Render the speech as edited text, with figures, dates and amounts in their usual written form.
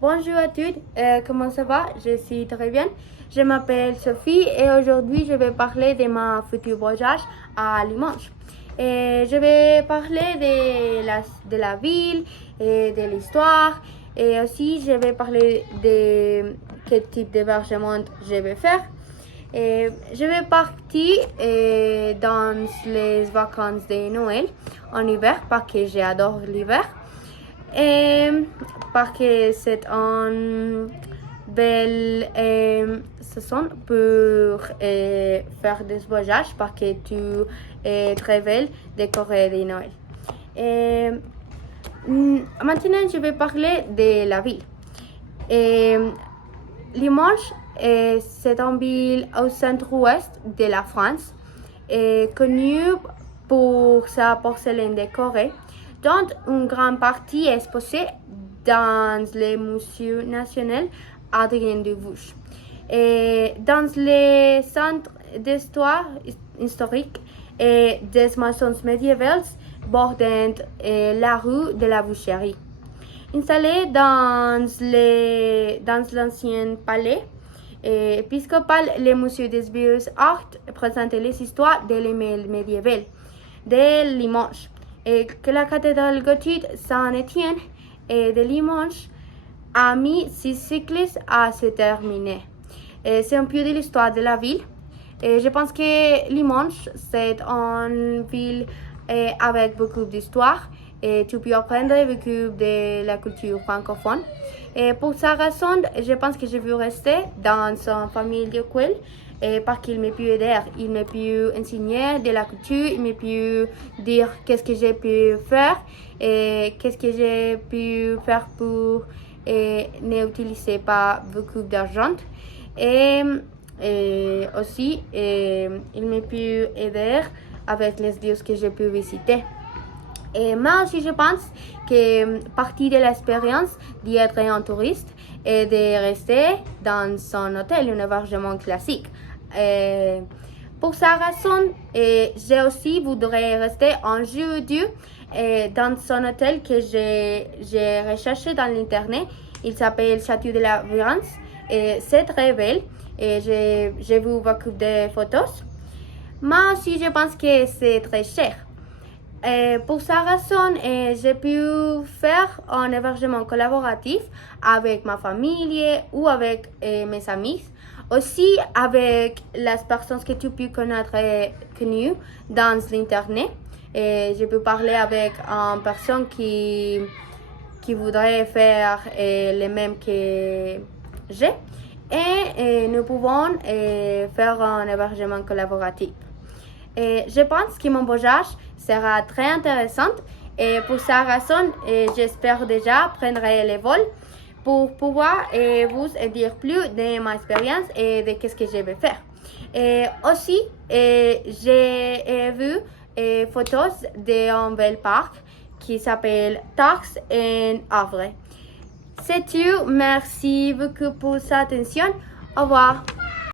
Bonjour à toutes, comment ça va? Je suis très bien. Je m'appelle Sophie et aujourd'hui je vais parler de ma future voyage à Limoges. Et je vais parler de la ville et de l'histoire et aussi je vais parler de quel type d'hébergement je vais faire. Et je vais partir dans les vacances de Noël en hiver parce que j'adore l'hiver. Et parce que c'est une belle saison pour faire des voyages parce que tu es très belle décorée de Noël. Et maintenant, je vais parler de la ville. Et Limoges, c'est une ville au centre-ouest de la France, connue pour sa porcelaine décorée, dont une grande partie est exposée dans le Musée national Adrien de Vouche. Et dans les centres d'histoire historique et des maisons médiévales bordant la rue de la Boucherie. Installé dans l'ancien palais épiscopal, le musée des beaux-arts présente les histoires de l'Émile médiéval de Limoges et que la cathédrale gothique Saint-Étienne de Limoges a mis 6 siècles à se terminer. C'est un peu de l'histoire de la ville. Et je pense que Limoges, c'est une ville avec beaucoup d'histoire et tu peux apprendre beaucoup de la culture francophone. Et pour cette raison, je pense que je veux rester dans une famille d'école parce qu'il me peut aider, il me peut enseigner de la culture, il me peut dire qu'est-ce que j'ai pu faire et qu'est-ce que j'ai pu faire pour n'utiliser pas beaucoup d'argent. Et aussi, il me peut aider avec les lieux que j'ai pu visiter. Et moi aussi, je pense que partie de l'expérience d'être un touriste est de rester dans un hôtel, un hébergement classique. Pour cette raison, j'ai aussi voudrais rester un jour ou deux dans un hôtel que j'ai recherché dans l'internet. Il s'appelle Château de la Vérance. C'est très belle et j'ai vu beaucoup de photos. Moi aussi, je pense que c'est très cher. Pour cette raison, j'ai pu faire un hébergement collaboratif avec ma famille ou avec mes amis. Aussi avec les personnes que tu peux connaître connues dans l'internet. Je peux parler avec une personne qui voudrait faire le même que j'ai. Et nous pouvons faire un hébergement collaboratif. Je pense que mon voyage sera très intéressant et pour cette raison, j'espère déjà prendre les vols pour pouvoir vous dire plus de ma expérience et de ce que je vais faire. Et aussi, j'ai vu photos d'un bel parc qui s'appelle Tarx en Havre. C'est tout. Merci beaucoup pour votre attention. Au revoir.